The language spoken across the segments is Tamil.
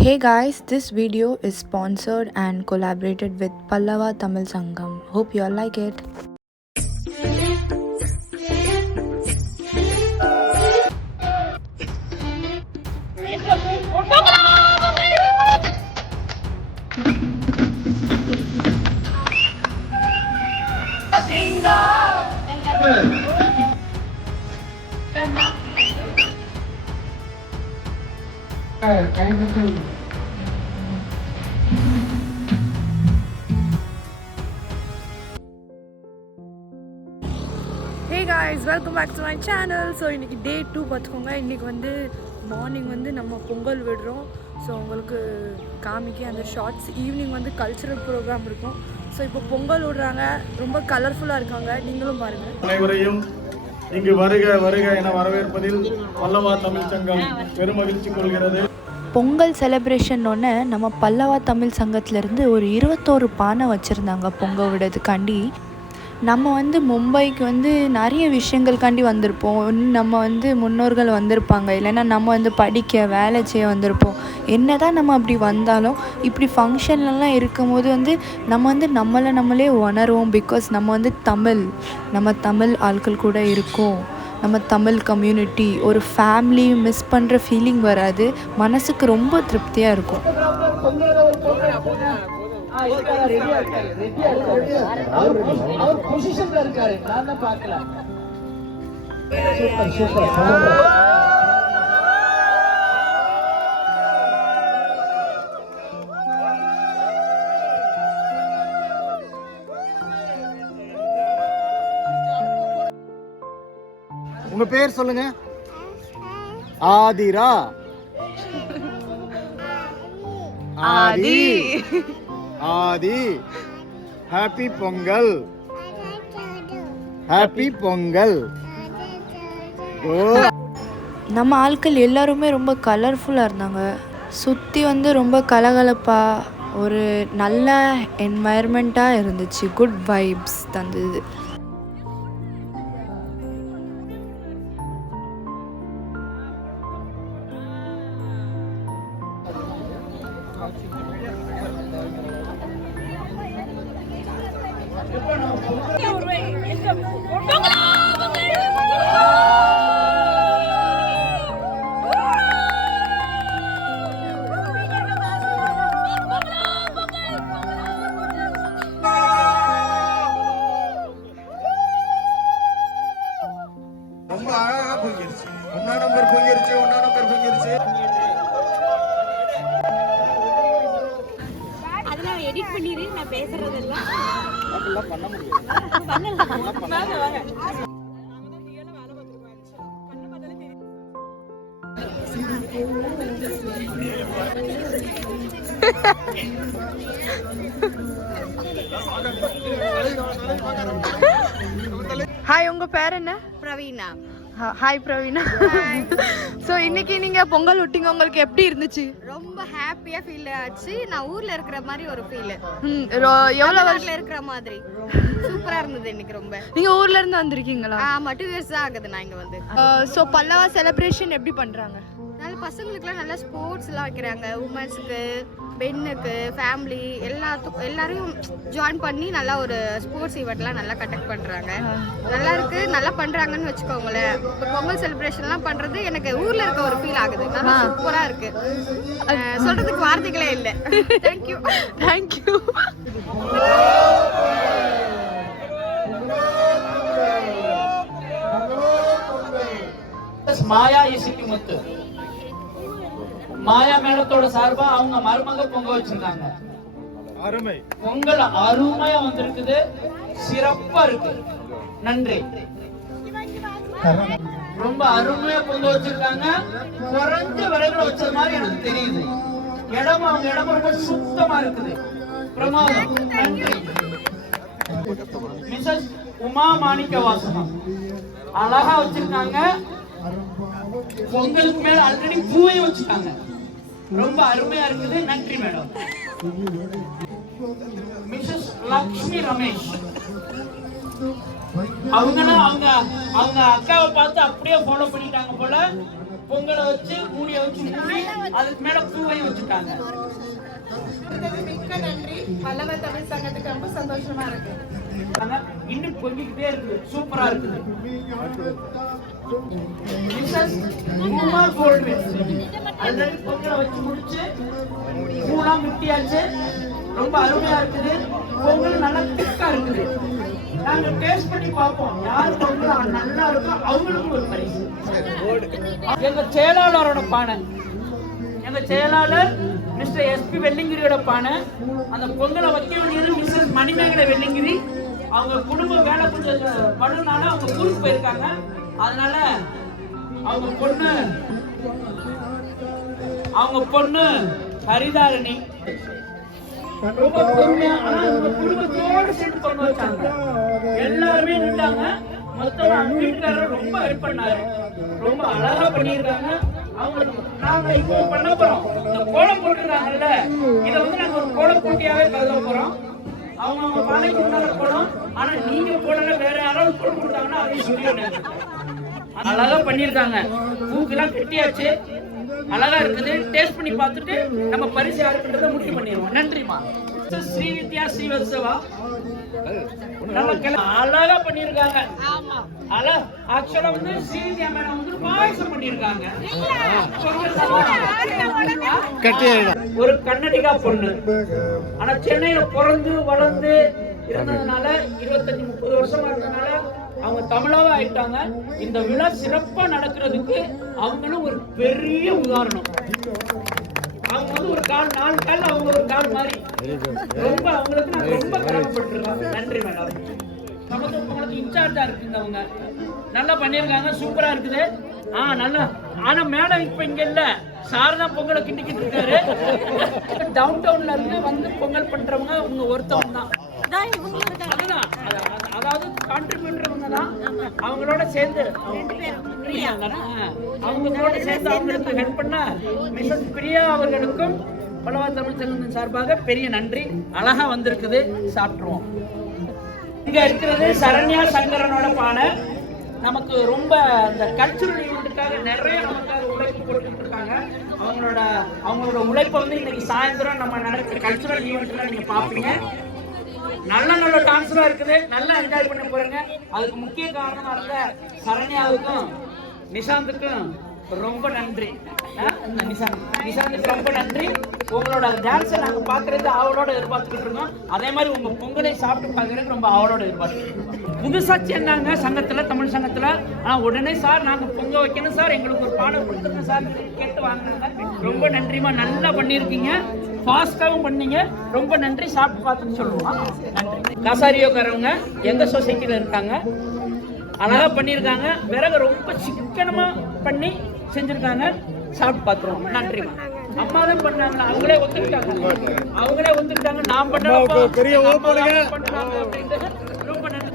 Hey guys, this video is sponsored and collaborated with Pallava Tamil Sangam. Hope you all like it. Hey guys, welcome back to my channel. So இன்னைக்கு டே 2 பார்த்துக்கோங்க. இன்னைக்கு வந்து மார்னிங் வந்து நம்ம பொங்கல் விடுறோம். ஸோ உங்களுக்கு காமிக்க அந்த ஷார்ட்ஸ். ஈவினிங் வந்து கல்ச்சுரல் ப்ரோக்ராம் இருக்கும். ஸோ இப்போ பொங்கல் விடுறாங்க, ரொம்ப கலர்ஃபுல்லாக இருக்காங்க, நீங்களும் பாருங்கள். அனைவரையும் இங்கு வருக வருக என வரவேற்பதில் பல்லவா தமிழ் சங்கம் பெருமகிழ்ச்சி கொள்கிறது. பொங்கல் செலிப்ரேஷன் ஒன்று நம்ம பல்லவா தமிழ் சங்கத்திலேருந்து ஒரு 21 பானை வச்சுருந்தாங்க பொங்கல் விடுறதுக்காண்டி. நம்ம வந்து மும்பைக்கு வந்து நிறைய விஷயங்களுக்காண்டி வந்திருப்போம். நம்ம வந்து முன்னோர்கள் வந்திருப்பாங்க, இல்லைன்னா நம்ம வந்து படிக்க வேலை செய்ய வந்திருப்போம். என்ன தான் நம்ம அப்படி வந்தாலும் இப்படி ஃபங்க்ஷன்லலாம் இருக்கும்போது வந்து நம்ம வந்து நம்மளே உணர்வோம். பிகாஸ் நம்ம வந்து நம்ம தமிழ் ஆட்கள் கூட இருக்கோம், நம்ம தமிழ் கம்யூனிட்டி, ஒரு ஃபேமிலி மிஸ் பண்ணுற ஃபீலிங் வராது. மனசுக்கு ரொம்ப திருப்தியாக இருக்கும். உங்க பேர் சொல்லுங்க. ஆதிரா. ஆதி. ஆதி. ஹாப்பி பொங்கல். ஹாப்பி பொங்கல். நம்ம ஆட்கள் எல்லாருமே ரொம்ப கலர்ஃபுல்லாக இருந்தாங்க. சுற்றி வந்து ரொம்ப கலகலப்பாக ஒரு நல்ல என்வாயர்மெண்ட்டாக இருந்துச்சு. குட் வைப்ஸ் தந்தது. ரொம்ப அழகா பொங்கிருச்சு. ஒன்னா நம்பர் பொங்கிருச்சு. அதெல்லாம் எடிட் பண்ணிரு, நான் பேசுறதெல்லாம் அதெல்லாம் பண்ண முடியாது. ஹாய், உங்கள் பேர் என்ன? பிரவீனா. ஹாய் பிரவீனா. ஸோ இன்னைக்கு நீங்கள் பொங்கல் விட்டீங்க, உங்களுக்கு எப்படி இருந்துச்சு? ரொம்ப ஹாப்பியா ஃபீல் ஆச்சு. நான் ஊர்ல இருக்கிற மாதிரி ஒரு ஃபீல். எவ்வளோ வருஷத்துல இருக்கிற மாதிரி சூப்பரா இருந்தது இன்னைக்கு ரொம்ப. நீங்கள் ஊர்ல இருந்து வந்திருக்கீங்களா? ஆமா, 2 years தான் ஆகுது நான் இங்க வந்து. ஸோ பல்லவா செலிப்ரேஷன் எப்படி பண்ணுறாங்க? நல்ல பசங்களுக்குலாம் நல்லா ஸ்போர்ட்ஸ் எல்லாம் வைக்கிறாங்க. உமன்ஸுக்கு, பெண்ணுக்கு, ஃபேமிலி எல்லாரையும் ஜாயின் பண்ணி நல்லா ஒரு ஸ்போர்ட்ஸ் ஈவெண்ட்லாம் நல்லா கண்டக்ட் பண்ணுறாங்க. நல்லா இருக்கு, நல்லா பண்ணுறாங்கன்னு வச்சுக்கோங்களேன். இப்போ பொங்கல் செலிப்ரேஷன்லாம் பண்ணுறது எனக்கு ஊரில் இருக்க ஒரு ஃபீல் ஆகுது. நல்லா சூப்பராக இருக்கு. சொல்கிறதுக்கு வார்த்தைகளே இல்லை. தேங்க்யூ. தேங்க்யூ. மாயா இசைக்கு முத்து மாயா மேடத்தோட சார்பா அவங்க மருமக பொங்க வச்சிருக்காங்க. அருமை பொங்கல் அருமையா வந்திருக்குது, சிறப்பா இருக்கு. நன்றி. ரொம்ப அருமையா பொங்க வச்சிருக்காங்க. குறைஞ்ச விலையில வச்ச மாதிரி எனக்கு தெரியுது. அவங்க இடம் ரொம்ப சுத்தமா இருக்குது. பிரமாதம். நன்றி. மிஸ்ஸஸ் உமா மாணிக்க வாசகம் அழகா வச்சிருக்காங்க. பொங்கலுக்கு மேல ஆல்ரெடி பூவை வச்சுட்டாங்க. ரொம்ப அருமையா இருக்குது. நன்றி மேடம். மிஸ்ஸஸ் லக்ஷ்மி ரமேஷ் அவங்க அக்காவை பார்த்து அப்படியே ஃபாலோ பண்ணிட்டாங்க போல. பொங்கலை வச்சு மூடிய வச்சு மூடி அதுக்கு மேல பூவையும் வச்சுட்டாங்க. மிக்க நன்றி. பல்லவ தமிழ் சங்கத்துக்கு ரொம்ப சந்தோஷமா இருக்கு. இன்னும் பொங்கிக்கிட்டே இருக்குது, சூப்பரா இருக்குது. ஆல்ரெடி பொங்கலை வச்சு முடிச்சு பூலாம் முட்டியாச்சு, ரொம்ப அருமையா இருக்குது. பொங்கல் நல்லா திக்கா இருக்குது. நாங்க டேஸ்ட் பண்ணி பார்ப்போம், யார் பொங்கல் நல்லா இருக்கோ அவங்களுக்கு ஒரு பரிசு. எங்க செயலாளரோட பானை, எங்க செயலாளர் மிஸ்டர் எஸ்பி வெள்ளிங்கிரியோட பானை. அந்த பொங்கலை வைக்க வேண்டியது மிஸ்ஸஸ் மணிமேகலை வெள்ளிங்கிரி. அவங்க குடும்ப வேலை கொஞ்சம் பண்ணுனால அவங்க ஊருக்கு போயிருக்காங்க. அதனால அவங்க பொண்ணு ஹரிதாரணி ரொம்ப பொறுமையா குடும்பத்தோடு சேர்ந்து பொண்ணு வச்சாங்க. எல்லாருமே நின்றாங்க. மொத்தமா வீட்டுக்காரர் ரொம்ப ஹெல்ப் பண்ணாரு. ரொம்ப அழகா பண்ணியிருக்காங்க. அவங்களுக்கு நாங்க இப்போ பண்ண போறோம், இந்த கோலம் போட்டுருக்காங்கல்ல, இதை வந்து நாங்க ஒரு கோலம் போட்டியாவே கருத போறோம். அவங்க பானைக்கு உண்டான கோலம். ஆனா நீங்க போடல, வேற யாராவது கோலம் கொடுத்தாங்கன்னா அதையும் சொல்லிடுங்க. அழகா பண்ணியிருக்காங்க. பூக்கெல்லாம் கட்டியாச்சு, அழகா இருக்குது. டேஸ்ட் பண்ணி பார்த்துட்டு நம்ம பரிசு யாருக்குன்றதை முடிவு பண்ணிடுவோம். நன்றிமா. ஸ்ரீவித்யா ஸ்ரீவத்சவா அழகா பண்ணிருக்காங்க. ஆக்சுவலா வந்து ஸ்ரீவித்யா மேடம் வந்து பாயசம் பண்ணிருக்காங்க. ஒரு கன்னடிகா பொண்ணு, ஆனா சென்னையில பிறந்து வளர்ந்து இருந்ததுனால 25-30 வருஷமா இருந்ததுனால அவங்க தமிழாவே ஆயிட்டாங்க. இந்த விழா சிறப்பா நடக்கிறதுக்கு அவங்களும் ஒரு பெரிய உதாரணம். அவங்க வந்து ஒரு கால் 4 கால், அவங்க ஒரு கால் மாதிரி ரொம்ப அவங்களுக்கு நான் ரொம்ப கடமைப்பட்டிருக்கேன். நன்றி மேடம். நமக்கு உங்களுக்கு இன்சார்ஜா இருக்குங்க. அவங்க நல்லா பண்ணியிருக்காங்க, சூப்பரா இருக்குது. நல்லா. ஆனா மேடம் இப்ப இங்க இல்ல, சாரதா பொங்கலை கிண்டிக்கிட்டு இருக்காரு. டவுன் டவுன்ல இருந்து வந்து பொங்கல் பண்றவங்க உங்க ஒருத்தவங்க தான். அதாவது கான்ட்ரிபியூட்டர் தான். அவங்களோட சேர்ந்து அவங்களோட சேர்ந்து அவங்களுக்கு ஹெல்ப் பண்ண மிஸ்ஸஸ் பிரியா அவர்களுக்கும் பல்லவ தமிழ் சங்கத்தின் சார்பாக பெரிய நன்றி. அழகா வந்திருக்குது, சாப்பிட்டுருவோம். இங்க இருக்கிறது சரண்யா சங்கரனோட பானை. நமக்கு ரொம்ப இந்த கல்ச்சுரல் ஈவெண்ட்டுக்காக நிறைய நமக்காக உழைப்பு போட்டுட்டு இருக்காங்க. அவங்களோட உழைப்பை வந்து இன்னைக்கு சாயந்தரம் நம்ம நடக்கிற கல்ச்சுரல் ஈவெண்ட்ல நீங்க பாப்பீங்க. நல்ல டான்ஸரா இருக்குது, நல்லா என்ஜாய் பண்ண போறீங்க. அதுக்கு முக்கிய காரணமா இருந்த சரண்யாவுக்கும் நிஷாந்துக்கும் ரொம்ப நன்றி. நிஷாந்துக்கு ரொம்ப நன்றி. உங்களோட டான்ஸை நாங்க பாக்குறது அவளோட எதிர்பார்த்துக்கிட்டு இருக்கோம். அதே மாதிரி உங்க பொங்கலை சாப்பிட்டு பாக்குறதுக்கு ரொம்ப அவளோட எதிர்பார்த்து. புதுசா சேர்ந்தாங்க சங்கத்துல, தமிழ் சங்கத்துல. ஆனா உடனே சார் நாங்க பொங்க வைக்கணும் சார், எங்களுக்கு ஒரு பாடம் கொடுத்துருங்க சார் கேட்டு வாங்கினாங்க. ரொம்ப நன்றிமா, நல்லா பண்ணிருக்கீங்க, ஃபாஸ்டாவும் பண்ணீங்க. ரொம்ப நன்றி. சாப்பிட்டு பார்த்துன்னு சொல்லுவோம். நன்றி. காசாரியோக்காரவங்க எங்க சொசைட்டில இருக்காங்க, அழகா பண்ணியிருக்காங்க. விறகு ரொம்ப சிக்கனமா பண்ணி செஞ்சிருக்காங்க. சாப்பிட்டு பார்த்துருவோம். நன்றிமா. அம்மா தான் பண்ணாங்க, அவங்களே ஒத்துக்கிட்டாங்க. நான் பண்ண ரொம்ப நன்றி.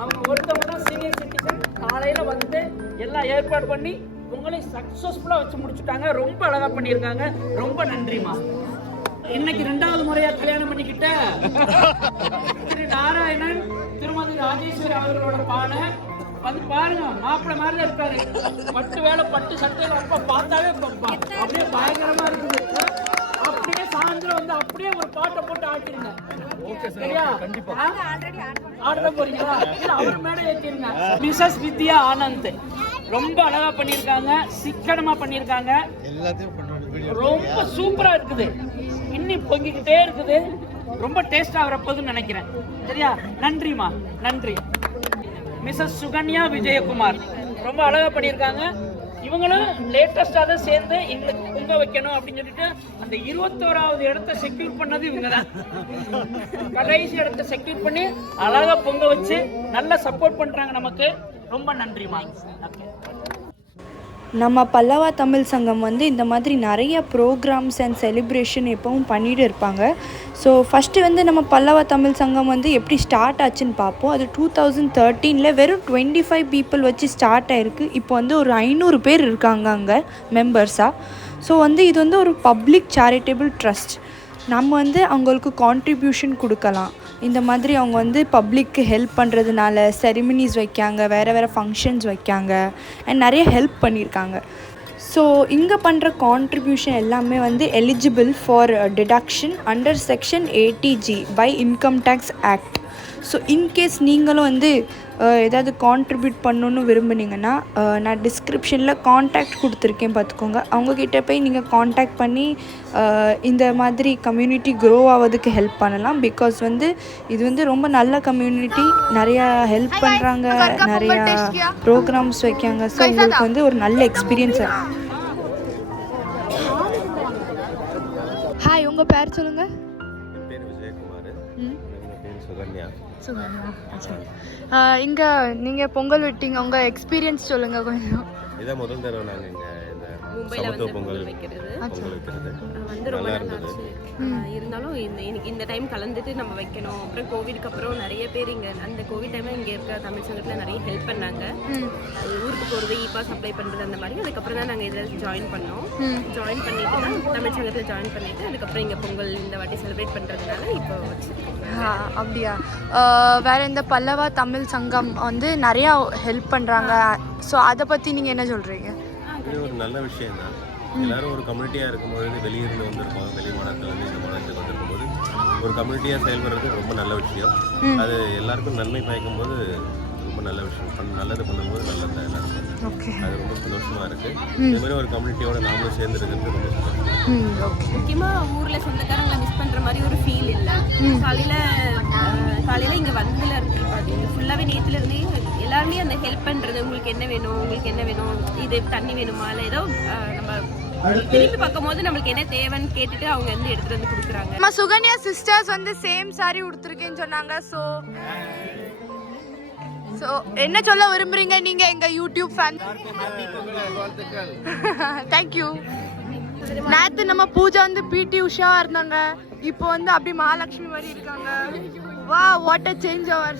அவங்க ஒருத்தவங்க தான் சீனியர் சிட்டிசன். காலையில வந்து எல்லாம் ஏற்பாடு பண்ணி உங்களை சக்சஸ்ஃபுல்லா வச்சு முடிச்சுட்டாங்க. ரொம்ப அழகா பண்ணியிருக்காங்க. ரொம்ப நன்றிமா. இன்னைக்கு 2வது முறையா கல்யாணம் பண்ணிக்கிட்ட திரு நாராயணன் திருமதி ராஜேஸ்வரி அவர்களோட பானை வந்து பாருங்க. மாப்பிள்ளை மாதிரி தான் இருக்காரு. பட்டு வேலை, பட்டு சட்டையில ரொம்ப பார்த்தாவே அப்படியே பயங்கரமா இருக்குது. அப்படியே சாயந்தரம் வந்து அப்படியே ஒரு பாட்டை போட்டு ஆட்டிருங்க. சரியா? ஆட போறீங்களா? அவர் மேடை ஏற்றிருங்க. மிஸ்ஸஸ் வித்யா ஆனந்த் ரொம்ப அழகா பண்ணியிருக்காங்க, சிக்கனமா பண்ணியிருக்காங்க. ரொம்ப சூப்பரா இருக்குது. இன்னும் பொங்கிக்கிட்டே இருக்குது. ரொம்ப டேஸ்டா வரப்போகுதுன்னு நினைக்கிறேன். சரியா? நன்றிமா, நன்றி. மிஸ்ஸஸ் சுகன்யா விஜயகுமார் ரொம்ப அழகா பண்ணியிருக்காங்க. இவங்களும் லேட்டஸ்டா தான் சேர்ந்து எங்களுக்கு பொங்க வைக்கணும் அப்படின்னு சொல்லிட்டு அந்த 21வது இடத்தை செக்யூர் பண்ணது இவங்க தான். கடைசி இடத்தை செக்யூர் பண்ணி அழகா பொங்க வச்சு நல்லா சப்போர்ட் பண்றாங்க நமக்கு. ரொம்ப நன்றிமா. நம்ம பல்லவா தமிழ் சங்கம் வந்து இந்த மாதிரி நிறைய ப்ரோக்ராம்ஸ் அண்ட் செலிப்ரேஷன் எப்பவும் பண்ணிகிட்டு இருப்பாங்க. ஸோ ஃபஸ்ட்டு வந்து நம்ம பல்லவா தமிழ் சங்கம் வந்து எப்படி ஸ்டார்ட் ஆச்சுன்னு பார்ப்போம். அது 2013 வெறும் 25 பீப்புள் வச்சு ஸ்டார்ட் ஆகிருக்கு. இப்போ வந்து ஒரு 500 பேர் இருக்காங்க அங்கே மெம்பர்ஸாக. ஸோ வந்து இது வந்து ஒரு பப்ளிக் சேரிட்டபிள் ட்ரஸ்ட். நம்ம வந்து அவங்களுக்கு கான்ட்ரிபியூஷன் கொடுக்கலாம். இந்த மாதிரி அவங்க வந்து பப்ளிக்கு ஹெல்ப் பண்ணுறதுனால செரிமனிஸ் வைக்காங்க, வேறு ஃபங்க்ஷன்ஸ் வைக்காங்க, அண்ட் நிறைய ஹெல்ப் பண்ணியிருக்காங்க. ஸோ இங்கே பண்ணுற கான்ட்ரிபியூஷன் எல்லாமே வந்து eligible for deduction under section 80G by income tax act. So in case நீங்களும் வந்து ஏதாவது கான்ட்ரிபியூட் பண்ணணுன்னு விரும்புனீங்கன்னா நான் டிஸ்கிரிப்ஷனில் காண்டாக்ட் கொடுத்துருக்கேன், பார்த்துக்கோங்க. அவங்கக்கிட்ட போய் நீங்கள் காண்டாக்ட் பண்ணி இந்த மாதிரி கம்யூனிட்டி க்ரோ ஆகிறதுக்கு ஹெல்ப் பண்ணலாம். பிகாஸ் வந்து இது வந்து ரொம்ப நல்ல கம்யூனிட்டி, நிறையா ஹெல்ப் பண்ணுறாங்க, நிறையா ப்ரோக்ராம்ஸ் வைக்காங்க. ஸோ உங்களுக்கு வந்து ஒரு நல்ல எக்ஸ்பீரியன்ஸ். ஹாய், உங்கள் பேர் சொல்லுங்கள். பேர் விஜயகுமார். பேர் சுகன்யா. இங்கே நீங்கள் பொங்கல் விட்டீங்க, உங்கள் எக்ஸ்பீரியன்ஸ் சொல்லுங்கள் கொஞ்சம். இதான் முதல் தடவை நாங்கள் இங்கே இந்த சமத்துவ பொங்கல் வைக்கிறது வந்து ரொம்ப நல்லா இருந்துச்சு. இருந்தாலும் இந்த டைம் கலந்துட்டு நம்ம வைக்கணும். அப்புறம் கோவிட்க்கு அப்புறம் நிறைய பேர் இங்கே அந்த கோவிட் டைமில் இங்கே இருக்க தமிழ் சங்கத்தில் நிறைய ஹெல்ப் பண்ணாங்க. ஊருக்கு போகிறது, இபாஸ் அப்ளை பண்ணுறது அந்த மாதிரி. அதுக்கப்புறம் தான் நாங்கள் இதில் ஜாயின் பண்ணோம். ஜாயின் பண்ணிட்டு தான் தமிழ் சங்கத்தில் ஜாயின் பண்ணிவிட்டு அதுக்கப்புறம் இங்கே பொங்கல் இந்த வாட்டி செலிப்ரேட் பண்ணுறதுனால இப்போ அப்படியா? வேறு இந்த பல்லவா தமிழ் சங்கம் வந்து நிறையா ஹெல்ப் பண்ணுறாங்க. ஸோ அதை பற்றி நீங்கள் என்ன சொல்கிறீங்க? இது ஒரு நல்ல விஷயம் தான். எல்லாரும் ஒரு கம்யூனிட்டியாக இருக்கும்போது வெளியிருந்து வந்திருப்போம், வெளி மாநிலத்துலேருந்து இந்த மாநிலத்துக்கு வந்திருக்கும்போது ஒரு கம்யூனிட்டியாக செயல்படுறது ரொம்ப நல்ல விஷயம். அது எல்லாருக்கும் நன்மை பயக்கும் போது ரொம்ப நல்ல விஷயம். நல்லது பண்ணும்போது நல்லது தான் எல்லாருக்கும். அது ரொம்ப சந்தோஷமாக இருக்குது. இதுமாதிரி ஒரு கம்யூனிட்டியோட நாமளும் சேர்ந்துருக்கிறது ரொம்ப சந்தோஷம். முக்கியமாக ஊரில் சொந்தக்காரங்களை மிஸ் பண்ணுற மாதிரி ஒரு ஃபீல் இல்லை. காலையில் இங்கே வந்ததுல இருந்து பார்த்தீங்கன்னா ஃபுல்லாகவே நேற்றுலேருந்தே எல்லாருமே அந்த ஹெல்ப் பண்ணுறது, உங்களுக்கு என்ன வேணும், இது தண்ணி வேணுமா, இல்லை ஏதோ நம்ம திருப்பி பார்க்கும்போது நம்மளுக்கு என்ன தேவைன்னு கேட்டுட்டு அவங்க வந்து எடுத்துகிட்டு வந்து கொடுக்குறாங்க. நம்ம சுகன்யா சிஸ்டர்ஸ் வந்து சேம் சாரி உடுத்துருக்கேன்னு சொன்னாங்க. ஸோ என்ன சொல்ல விரும்புறீங்க நீங்கள் எங்கள் யூடியூப் ஃபேன்? தேங்க்யூ. நேற்று நம்ம பூஜா வந்து பிடி உஷாவாக இருந்தாங்க, இப்போ வந்து அப்படி மகாலட்சுமி மாதிரி இருக்காங்க. வா, வாட் அ சேஞ்ச் அவர்.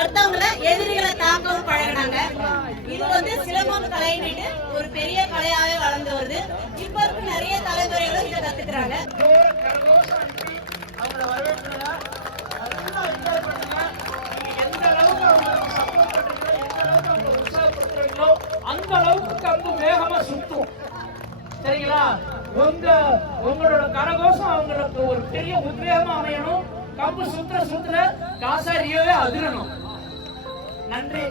அடுத்தவங்களை எதிரிகளை தாக்கவும் பழகினாங்க. இது வந்து சிலம்பம் கலையிட்டு ஒரு பெரிய கலையாவே வளர்ந்து வருது. இப்ப இருக்க நிறைய தலைமுறைகளும் இதை கத்துக்கிறாங்க. அந்த அளவுக்கு கம்பு வேகமா சுத்தும். சரிங்களா? உங்களோட கரகோஷம் அவங்களுக்கு ஒரு பெரிய உத்வேகமா அமையணும். கம்பு சுத்துற காசாரியாவே அதிரணும். நன்றி.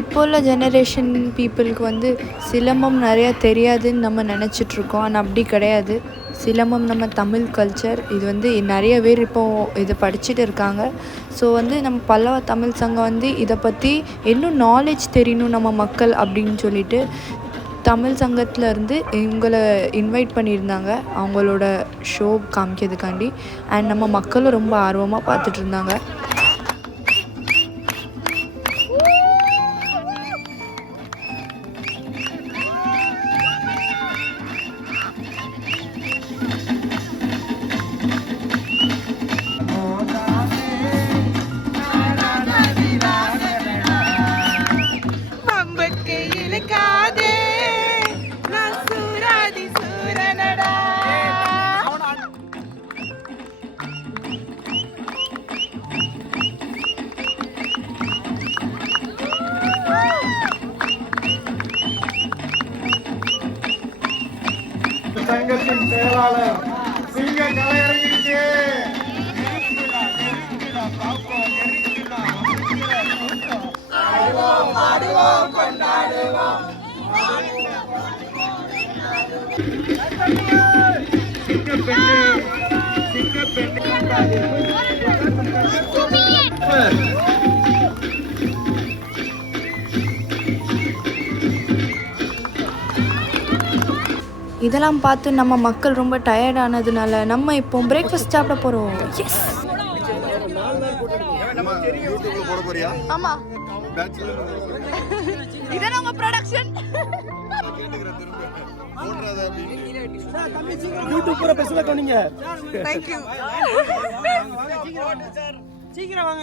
இப்போ உள்ள ஜெனரேஷன் பீப்புளுக்கு வந்து சிலம்பம் நிறையா தெரியாதுன்னு நம்ம நினச்சிட்ருக்கோம். ஆனால் அப்படி கிடையாது. சிலம்பம் நம்ம தமிழ் கல்ச்சர். இது வந்து நிறைய பேர் இப்போது இதை படிச்சுட்டு இருக்காங்க. ஸோ வந்து நம்ம பல்லவ தமிழ் சங்கம் வந்து இதை பற்றி இன்னும் நாலேஜ் தெரியணும் நம்ம மக்கள் அப்படின்னு சொல்லிட்டு தமிழ் சங்கத்தில் இருந்து இவங்களை இன்வைட் பண்ணியிருந்தாங்க அவங்களோட ஷோ காமிக்கிறதுக்காண்டி. அண்ட் நம்ம மக்களும் ரொம்ப ஆர்வமாக பார்த்துட்டு இருந்தாங்க. சங்கத்தின் செயலாளர் சிங்க கலையரங்கிற்கு கொண்டாடுவோம். இதெல்லாம் பார்த்து நம்ம மக்கள் ரொம்ப டயர்ட் ஆனதுனால நம்ம இப்போ பிரேக்ஃபாஸ்ட் சாப்பிட போகிறோம். எஸ், ஆமா, இதான் உங்க ப்ரொடக்ஷன். யூடியூப் பூரா பேசல கொண்டீங்க. Thank you. சீக்கிரம் வாங்க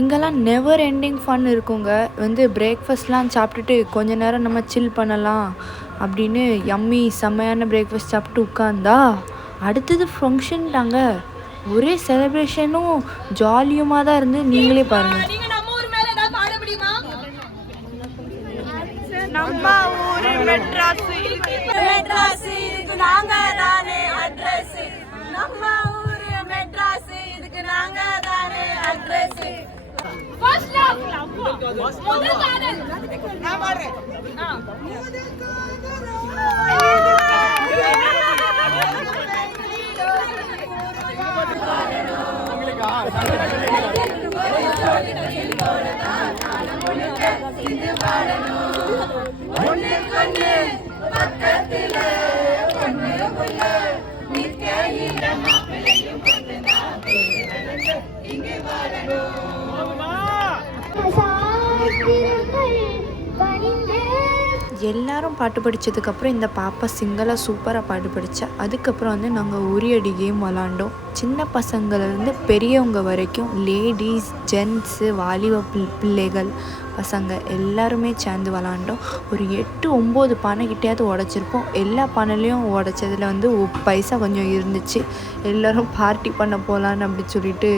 இங்கெல்லாம் நெவர் எண்டிங் ஃபன் இருக்குங்க. வந்து பிரேக்ஃபாஸ்ட்லாம் சாப்பிட்டுட்டு கொஞ்ச நேரம் நம்ம சில் பண்ணலாம் அப்படின்னு யம்மி செம்மையான பிரேக்ஃபாஸ்ட் சாப்பிட்டு உட்காந்தா அடுத்தது ஃபங்க்ஷன்ட்டாங்க. ஒரே செலிப்ரேஷனும் ஜாலியுமாக தான் இருந்து நீங்களே பாருங்கள். நம்ம ஊரு மெட்ராஸ் இதுக்கு நாங்க தானே அட்ரஸ். நம்ம ஊரு மெட்ராஸ் இதுக்கு நாங்க தானே அட்ரஸ். ஃபர்ஸ்ட் லவ் முதல் காதல் நான் வரேன். எல்லாரும் பாட்டு படித்ததுக்கப்புறம் இந்த பாப்பா சிங்கலாக சூப்பராக பாட்டு படித்தா. அதுக்கப்புறம் வந்து நாங்கள் உரியடி கேம் விளாண்டோம். சின்ன பசங்கள்லேருந்து பெரியவங்க வரைக்கும் லேடிஸ், ஜென்ட்ஸு, வாலிப பிள்ளைகள், பசங்க எல்லாருமே சேர்ந்து விளாண்டோம். ஒரு 8-9 பானை கிட்டையாவது உடச்சிருப்போம். எல்லா பானையிலையும் உடச்சதில் வந்து பைசா கொஞ்சம் இருந்துச்சு. எல்லோரும் பார்ட்டி பண்ண போகலான்னு அப்படி சொல்லிட்டு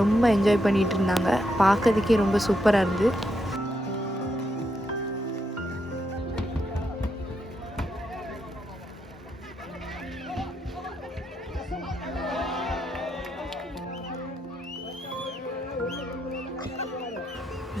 ரொம்ப என்ஜாய் பண்ணிகிட்டு இருந்தாங்க. பார்க்கறதுக்கே ரொம்ப சூப்பராக இருந்தது.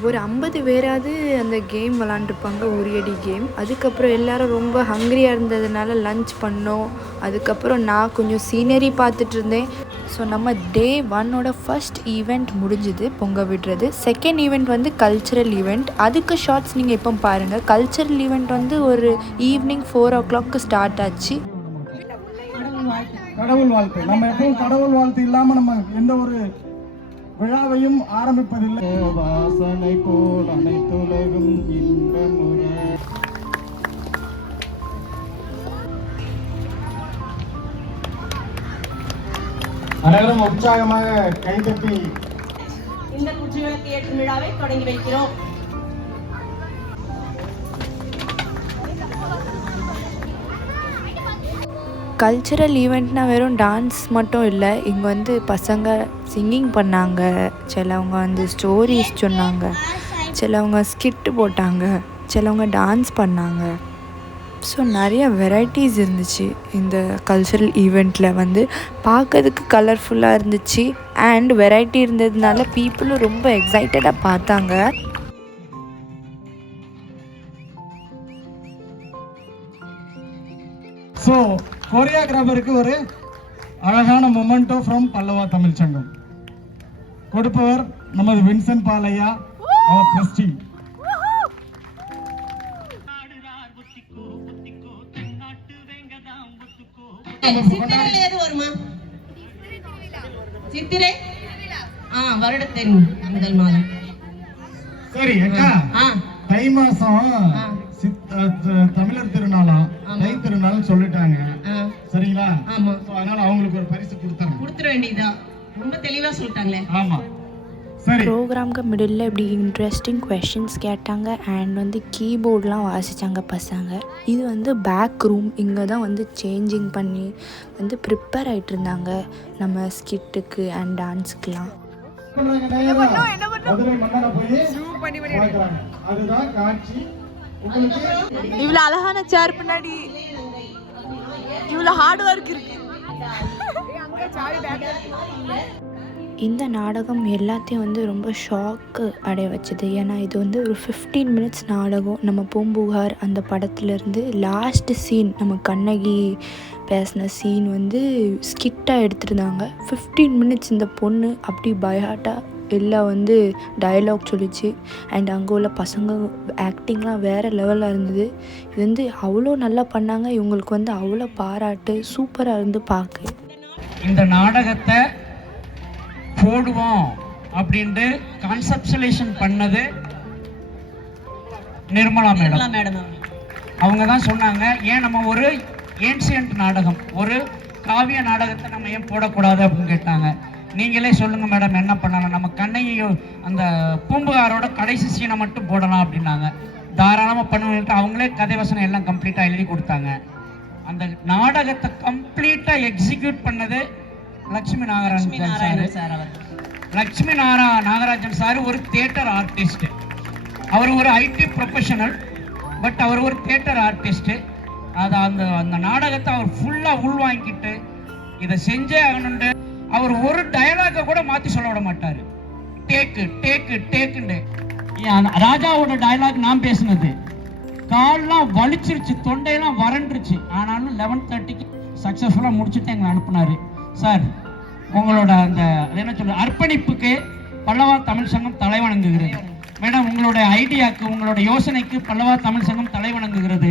ஒரு 50 பேராவது அந்த கேம் விளாண்டுருப்பாங்க, உரியடி கேம். அதுக்கப்புறம் எல்லோரும் ரொம்ப ஹங்க்ரியாக இருந்ததுனால லன்ச் பண்ணோம். அதுக்கப்புறம் நான் கொஞ்சம் சீனரி பார்த்துட்டு இருந்தேன். ஸோ நம்ம டே 1ஓட ஃபர்ஸ்ட் ஈவெண்ட் முடிஞ்சுது, பொங்க விடுறது. செகண்ட் ஈவெண்ட் வந்து கல்ச்சுரல் ஈவெண்ட். அதுக்கு ஷார்ட்ஸ் நீங்கள் இப்போ பாருங்கள். கல்ச்சுரல் ஈவெண்ட் வந்து ஒரு ஈவினிங் 4 o'clock ஸ்டார்ட் ஆச்சு. கடவுள் வாழ்த்து. நம்ம எப்பவும் கடவுள் வாழ்த்து இல்லாமல் நம்ம எந்த ஒரு விழாவையும் ஆரம்பிப்பதில்லை. வாசனை போல் அனைத்துலகும் இன்பமுறை. அனைவரும் உற்சாகமாக கைதட்டி இந்த குச்சிவிளக்கு ஏற்றும் விழாவை தொடங்கி வைக்கிறோம். கல்ச்சுரல் ஈவெண்ட்னால் வெறும் டான்ஸ் மட்டும் இல்லை. இங்கே வந்து பசங்க சிங்கிங் பண்ணாங்க, சிலவங்க வந்து ஸ்டோரிஸ் சொன்னாங்க, சிலவங்க ஸ்கிட்டு போட்டாங்க, சிலவங்க டான்ஸ் பண்ணாங்க. ஸோ நிறைய வெரைட்டிஸ் இருந்துச்சு இந்த கல்ச்சுரல் ஈவெண்ட்டில். வந்து பார்க்கறதுக்கு கலர்ஃபுல்லாக இருந்துச்சு அண்ட் வெரைட்டி இருந்ததுனால பீப்புளும் ரொம்ப எக்ஸைட்டடாக பார்த்தாங்க. ஸோ கோரியோகிராஃபருக்கு ஒரு அழகான மொமெண்டோ ஃப்ரம் பல்லவா தமிழ் சங்கம் கொடுப்பவர் நமது வின்சென்ட் பாலையா, அவர் ட்ரஸ்டி. சித்திரை வருடத்தின் முதல் மாதம். சரி அக்கா, தை மாசம் தமிழர் திருநாளாம், தை திருநாள் சொல்லிட்டாங்க. சரிங்களா? ஆமா. அதனால அவங்களுக்கு ஒரு பரிசு கொடுத்துற வேண்டியதா. ரொம்ப தெளிவா சொல்லிட்டாங்களே. ஆமா. சரி. ப்ரோக்ராம்க்கு மிடில் இப்படி இன்ட்ரெஸ்டிங் கொஷின்ஸ் கேட்டாங்க அண்ட் வந்து கீபோர்ட்லாம் வாசித்தாங்க பசங்க. இது வந்து பேக் ரூம். இங்கே தான் வந்து சேஞ்சிங் பண்ணி வந்து ப்ரிப்பேர் ஆகிட்டு இருந்தாங்க நம்ம ஸ்கிட்டுக்கு அண்ட் டான்ஸுக்கெலாம். அதுதான் காட்சி. இவ்வளோ அழகான சேர் பின்னாடி இவ்வளோ ஹார்ட் ஒர்க் இருக்கு. இந்த நாடகம் எல்லாத்தையும் வந்து ரொம்ப ஷாக்கு அடைய வச்சது. ஏன்னா இது வந்து ஒரு 15 minutes நாடகம். நம்ம பூம்புகார் அந்த படத்துலேருந்து லாஸ்ட் சீன், நம்ம கண்ணகி பேசின சீன் வந்து ஸ்கிட்டாக எடுத்துருந்தாங்க. 15 minutes இந்த பொண்ணு அப்படி பயாட்டாக எல்லாம் வந்து டயலாக் சொல்லிச்சு. அண்ட் அங்கே உள்ள பசங்க ஆக்டிங்லாம் வேறு லெவலில் இருந்தது. இது வந்து அவ்வளோ நல்லா பண்ணாங்க. இவங்களுக்கு வந்து அவ்வளோ பாராட்டு, சூப்பராக இருந்து பார்க்க. இந்த நாடகத்தை போடுவோம் அப்படின்ட்டு கான்செப்சுலேஷன் பண்ணது நிர்மலா நிர்மலா மேடம் மேடம் அவங்க தான் சொன்னாங்க, ஏன் நம்ம ஒரு ஏன்சியன்ட் நாடகம், ஒரு காவிய நாடகத்தை நம்ம ஏன் போடக்கூடாது அப்படின்னு கேட்டாங்க. நீங்களே சொல்லுங்க மேடம் என்ன பண்ணலாம், நம்ம கண்ணையோ அந்த பூம்புகாரோட கடைசி சீனை மட்டும் போடலாம் அப்படின்னாங்க. தாராளமாக பண்ணுவோம். அவங்களே கதை வசனம் எல்லாம் கம்ப்ளீட்டாக எழுதி கொடுத்தாங்க. அந்த நாடகத்தை கம்ப்ளீட்டாக எக்ஸிக்யூட் பண்ணது லட்சுமி நாகராஜன் சார். லட்சுமி நாகராஜன் சார் ஒரு தியேட்டர் ஆர்டிஸ்ட். அவர் ஒரு ஐடி ப்ரொஃபஷனல், பட் அவர் ஒரு தியேட்டர் ஆர்டிஸ்ட்டு. அதை அந்த நாடகத்தை அவர் ஃபுல்லாக உள்வாங்கிட்டு இதை செஞ்சே ஆகணுண்டு. அவர் ஒரு டயலாகை கூட மாற்றி சொல்ல விட மாட்டார். டேக்குன்னு ராஜாவோட டயலாக் நான் பேசினது, கால்லாம் வலிச்சிருச்சு, தொண்டையெல்லாம் வறண்டுருச்சு. ஆனாலும் 11:30க்கு சக்ஸஸ்ஃபுல்லாக முடிச்சுட்டு எங்களை அனுப்புனார். சார் உங்களோட அந்த என்ன சொல்ற அர்ப்பணிப்புக்கு பல்லவா தமிழ் சங்கம் தலைவணங்குகிறது. மேடம் உங்களோட ஐடியாவுக்கு, உங்களோட யோசனைக்கு பல்லவா தமிழ் சங்கம் தலைவணங்குகிறது.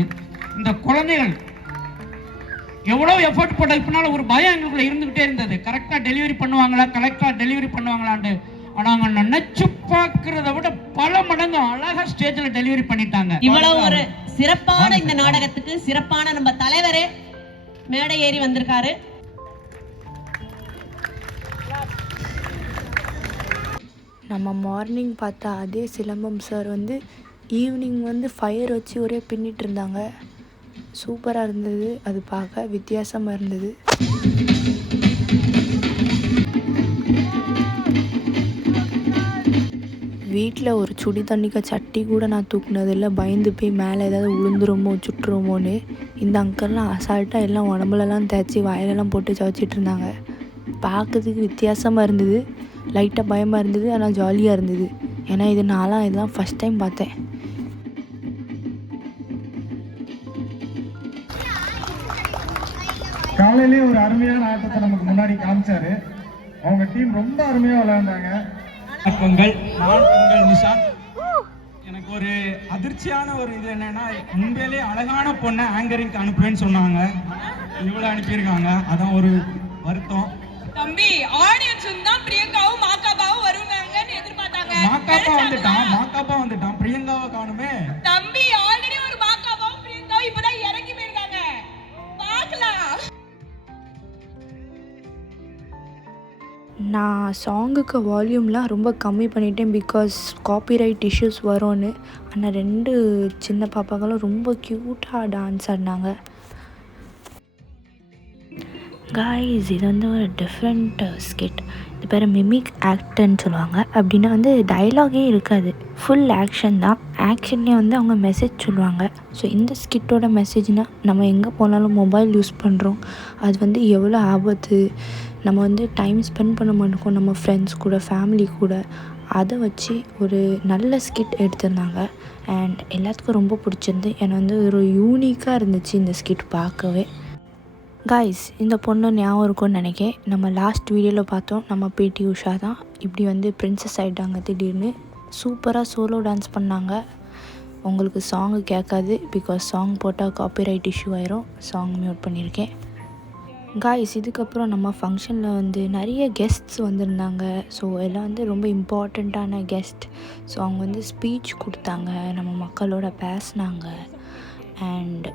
இந்த குழந்தைகள் எவ்வளோ எஃபர்ட் போட்டதுனால ஒரு பயம் எங்களுக்குள்ள இருந்துகிட்டே இருந்தது. கரெக்டாக டெலிவரி பண்ணுவாங்களான்னு. ஆனால் அவங்க நினைச்சு பார்க்கறத விட பல மடங்கு அழகா ஸ்டேஜில் டெலிவரி பண்ணிட்டாங்க. இவ்வளவு ஒரு சிறப்பான இந்த நாடகத்துக்கு சிறப்பான நம்ம தலைவரே மேடை ஏறி வந்திருக்காரு. நம்ம மார்னிங் பார்த்தா அதே சிலம்பம் சார் வந்து ஈவினிங் வந்து ஃபயர் வச்சு ஒரே பின்னிட்டு இருந்தாங்க. சூப்பராக இருந்தது, அது பார்க்க வித்தியாசமாக இருந்தது. வீட்டில் ஒரு சுடி தண்ணிக்க சட்டி கூட நான் தூக்குனதில்லை, பயந்து போய் மேலே ஏதாவது விழுந்துருமோ சுட்டுருமோன்னு. இந்த அங்கிள்லாம் அசால்ட்டாக எல்லாம் உடம்புலலாம் தேய்ச்சி வாயிலெல்லாம் போட்டு துவைச்சிட்டு இருந்தாங்க. பார்க்கறதுக்கு வித்தியாசமாக இருந்தது, லைட்டாக பயமாக இருந்தது, ஆனால் ஜாலியாக இருந்தது. ஏன்னா இதெல்லாம் ஃபஸ்ட் டைம் பார்த்தேன். காலையிலே ஒரு அருமையான ஆட்டத்தை நமக்கு முன்னாடி காமிச்சாரு. அவங்க டீம் ரொம்ப அருமையா விளையாண்டாங்க. பொங்கல் நான் பொங்கல் நிஷாந்த். எனக்கு ஒரு அதிர்ச்சியான ஒரு இது என்னன்னா, உண்மையிலே அழகான பொண்ணை ஆங்கரிங்க்கு அனுப்புவேன்னு சொன்னாங்க, இவ்வளோ அனுப்பியிருக்காங்க. அதான் ஒரு வருத்தம். தம்பி ஆடியன்ஸ் தான் பிரியங்காவும் மாக்காபாவும் வருவாங்கன்னு எதிர்பார்த்தாங்க. மாக்காப்பா வந்துட்டான், பிரியங்காவை காணுமே. தம்பி ஆல்ரெடி ஒரு மாக்காபாவும் பிரியங்காவும் இப்பதான் இறங்கி போயிருக்காங்க, பார்க்கலாம். நான் சாங்குக்கு வால்யூம்லாம் ரொம்ப கம்மி பண்ணிட்டேன், பிகாஸ் காப்பிரைட் இஷ்யூஸ் வரும்னு. ஆனால் 2 சின்ன பாப்பாங்களும் ரொம்ப க்யூட்டாக டான்ஸ் ஆடினாங்க. காய்ஸ் இது வந்து ஒரு டிஃப்ரெண்ட் ஸ்கிட். இது பேர் மிமிக் ஆக்டர்ன்னு சொல்லுவாங்க. அப்படின்னா வந்து டைலாகே இருக்காது, ஃபுல் ஆக்ஷன் தான். ஆக்ஷன்லேயே வந்து அவங்க மெசேஜ் சொல்லுவாங்க. ஸோ இந்த ஸ்கிட்டோட மெசேஜ்னால், நம்ம எங்கே போனாலும் மொபைல் யூஸ் பண்ணுறோம், அது வந்து எவ்வளோ ஆபத்து, நம்ம வந்து டைம் ஸ்பெண்ட் பண்ண மாட்டோம் நம்ம ஃப்ரெண்ட்ஸ் கூட, ஃபேமிலி கூட. அதை வச்சு ஒரு நல்ல ஸ்கிட் எடுத்திருந்தாங்க. அண்ட் எல்லாத்துக்கும் ரொம்ப பிடிச்சிருந்து. ஏன்னா வந்து ஒரு யூனிக்காக இருந்துச்சு இந்த ஸ்கிட் பார்க்கவே. காய்ஸ் இந்த பொண்ணு ஞாபகம் இருக்கும்னு நினைக்கிறேன், நம்ம லாஸ்ட் வீடியோவில் பார்த்தோம். நம்ம பிடி உஷா தான் இப்படி வந்து பிரின்சஸ் ஆகிட்டாங்க திடீர்னு. சூப்பராக சோலோ டான்ஸ் பண்ணாங்க. உங்களுக்கு சாங்கு கேட்காது, பிகாஸ் சாங் போட்டால் காப்பிரைட் இஷ்யூ ஆயிரும். சாங் மியூட் பண்ணியிருக்கேன். காய்ஸ் இதுக்கப்புறம் நம்ம ஃபங்க்ஷனில் வந்து நிறைய கெஸ்ட்ஸ் வந்திருந்தாங்க. ஸோ எல்லாம் வந்து ரொம்ப இம்பார்ட்டண்ட்டான கெஸ்ட். ஸோ அவங்க வந்து ஸ்பீச் கொடுத்தாங்க, நம்ம மக்களோட பேசினாங்க. அண்ட்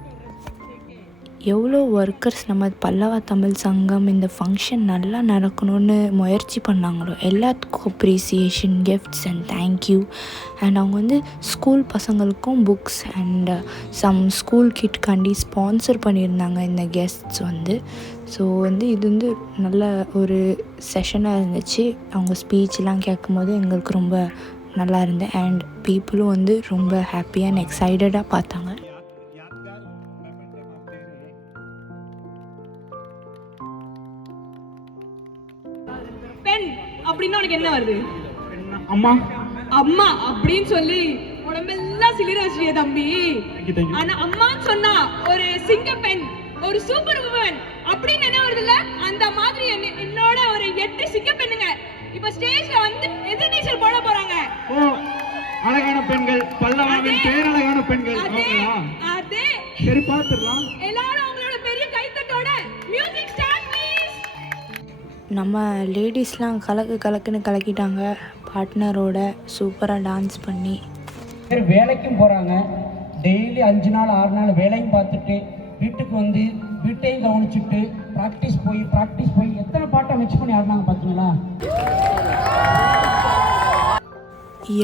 எவ்வளோ ஒர்க்கர்ஸ் நம்ம பல்லவா தமிழ் சங்கம் இந்த ஃபங்க்ஷன் நல்லா நடக்கணும்னு முயற்சி பண்ணாங்களோ எல்லாத்துக்கும் appreciation, gifts and thank you. And அவங்க வந்து ஸ்கூல் பசங்களுக்கும் புக்ஸ் அண்ட் சம் ஸ்கூல் கிட்காண்டி ஸ்பான்சர் பண்ணியிருந்தாங்க இந்த கெஸ்ட்ஸ் வந்து. ஸோ வந்து இது வந்து நல்ல ஒரு செஷனாக இருந்துச்சு. அவங்க ஸ்பீச்லாம் கேட்கும்போது எங்களுக்கு ரொம்ப நல்லா இருந்தது. அண்ட் பீப்புளும் வந்து ரொம்ப ஹாப்பியாக அண்ட் எக்ஸைட்டடாக பார்த்தாங்க. பெண் அப்படின்னு உனக்கு என்ன வருது? அம்மா அம்மா அப்படின்னு சொல்லி உடம்பெல்லாம் சிலிர வச்சிருக்க தம்பி. ஆனா அம்மான்னு சொன்னா ஒரு சிங்க பெண், ஒரு சூப்பர் உமன் அப்படின்னு என்ன வருது இல்ல? அந்த மாதிரி என்னோட ஒரு 8 சிங்க பெண்ணுங்க இப்ப ஸ்டேஜ்ல வந்து எதிர்நீச்சல் போட போறாங்க. ஓ அழகான பெண்கள், பல்லவாவின் பேரழகான பெண்கள். அதே சரி பார்த்துடலாம். எல்லாரும் அவங்களோட பெரிய கைத்தட்டோட மியூசிக் ஸ்டார்ட் ப்ளீஸ். நம்ம லேடிஸ்லாம் கலக்குன்னு கலக்கிட்டாங்க பார்ட்னரோட, சூப்பராக டான்ஸ் பண்ணி. பேர் வேலைக்கும் போகிறாங்க. டெய்லி 5 நாள் 6 நாள் வேலையும் பார்த்துட்டு வீட்டுக்கு வந்து வீட்டையும் கவனிச்சுட்டு ப்ராக்டிஸ் போய் எத்தனை பாட்டை மிக்ஸ் பண்ணி ஆடினாங்க பார்த்தீங்களா?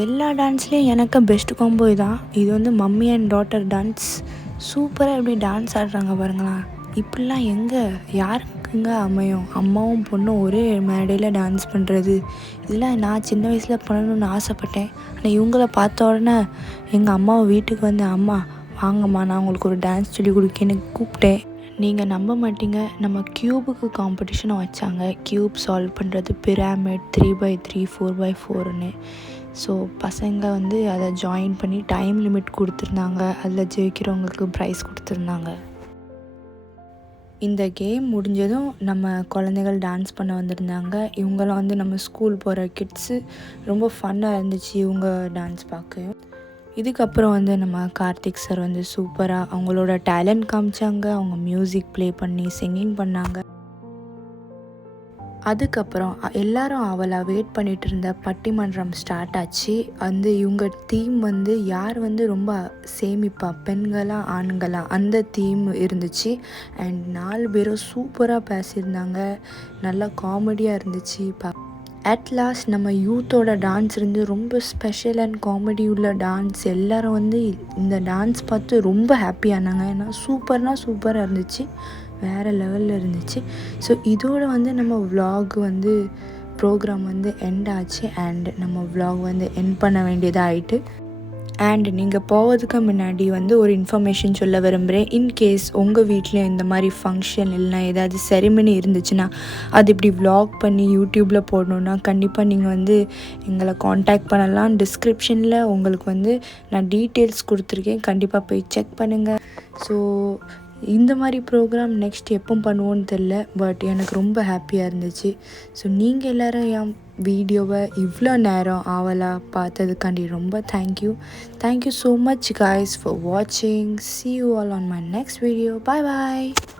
எல்லா டான்ஸ்லேயும் எனக்கு பெஸ்ட் காம்போ இதான். இது வந்து மம்மி அண்ட் டாட்டர் டான்ஸ். சூப்பராக எப்படி டான்ஸ் ஆடுறாங்க பாருங்களா. இப்படிலாம் எங்கே யாருக்குங்க அமையும்? அம்மாவும் பொண்ணும் ஒரே மேடையில் டான்ஸ் பண்ணுறது. இதெல்லாம் நான் சின்ன வயசில் பண்ணணும்னு ஆசைப்பட்டேன். ஆனால் இவங்கள பார்த்த உடனே எங்கள் அம்மாவை வீட்டுக்கு வந்து, அம்மா வாங்கம்மா நான் உங்களுக்கு ஒரு டான்ஸ் சொல்லி கொடுக்கேன்னு கூப்பிட்டேன். நீங்கள் நம்ப மாட்டீங்க, நம்ம க்யூபுக்கு காம்படிஷனும் வச்சாங்க. க்யூப் சால்வ் பண்ணுறது, பிரமிட், 3x3 4x4ன்னு. ஸோ பசங்க வந்து அதை ஜாயின் பண்ணி டைம் லிமிட் கொடுத்துருந்தாங்க. அதில் ஜெயிக்கிறவங்களுக்கு ப்ரைஸ் கொடுத்துருந்தாங்க. இந்த கேம் முடிஞ்சதும் நம்ம குழந்தைகள் டான்ஸ் பண்ண வந்திருந்தாங்க. இவங்களாம் வந்து நம்ம ஸ்கூல் போகிற கிட்ஸு. ரொம்ப ஃபன்னாக இருந்துச்சு இவங்க டான்ஸ் பார்க்க. இதுக்கப்புறம் வந்து நம்ம கார்த்திக் சார் வந்து சூப்பராக அவங்களோட டேலண்ட் காமிச்சாங்க. அவங்க மியூசிக் ப்ளே பண்ணி சிங்கிங் பண்ணாங்க. அதுக்கப்புறம் எல்லாரும் அவளாக வெயிட் பண்ணிகிட்டு இருந்த பட்டிமன்றம் ஸ்டார்ட் ஆச்சு. இவங்க தீம் வந்து யார் வந்து ரொம்ப சேமிப்பா, பெண்களா ஆண்களா, அந்த தீம் இருந்துச்சு. அண்ட் 4 பேரும் சூப்பராக பேசியிருந்தாங்க. நல்லா காமெடியாக இருந்துச்சு. அட் லாஸ்ட் நம்ம யூத்தோட டான்ஸ் இருந்து ரொம்ப ஸ்பெஷல் அண்ட் காமெடி உள்ள டான்ஸ். எல்லோரும் வந்து இந்த டான்ஸ் பார்த்து ரொம்ப ஹாப்பியானாங்க. ஏன்னா சூப்பராக இருந்துச்சு, வேறு லெவலில் இருந்துச்சு. ஸோ இதோடு வந்து நம்ம vlog வந்து ப்ரோக்ராம் வந்து எண்ட் ஆச்சு. அண்ட் நம்ம vlog வந்து எண்ட் பண்ண வேண்டியதாக ஆயிட்டு. அண்ட் நீங்கள் போவதுக்கு முன்னாடி வந்து ஒரு இன்ஃபர்மேஷன் சொல்ல விரும்புகிறேன். இன்கேஸ் உங்கள் வீட்டில் இந்த மாதிரி ஃபங்க்ஷன் இல்லைனா ஏதாவது செரிமனி இருந்துச்சுன்னா அது இப்படி vlog பண்ணி யூடியூப்பில் போடணுன்னா கண்டிப்பாக நீங்கள் வந்து எங்களை காண்டாக்ட் பண்ணலாம். டிஸ்கிரிப்ஷனில் உங்களுக்கு வந்து நான் டீட்டெயில்ஸ் கொடுத்துருக்கேன், கண்டிப்பாக போய் செக் பண்ணுங்கள். ஸோ இந்த மாதிரி ப்ரோக்ராம் நெக்ஸ்ட் எப்போ பண்ணுவோன்னு தெரில, பட் எனக்கு ரொம்ப ஹாப்பியாக இருந்துச்சு. ஸோ நீங்கள் எல்லோரும் என் வீடியோவை இவ்வளோ நேரம் ஆவலாக பார்த்ததுக்காண்டி ரொம்ப thank you so much guys for watching. See you all on my next video. Bye bye.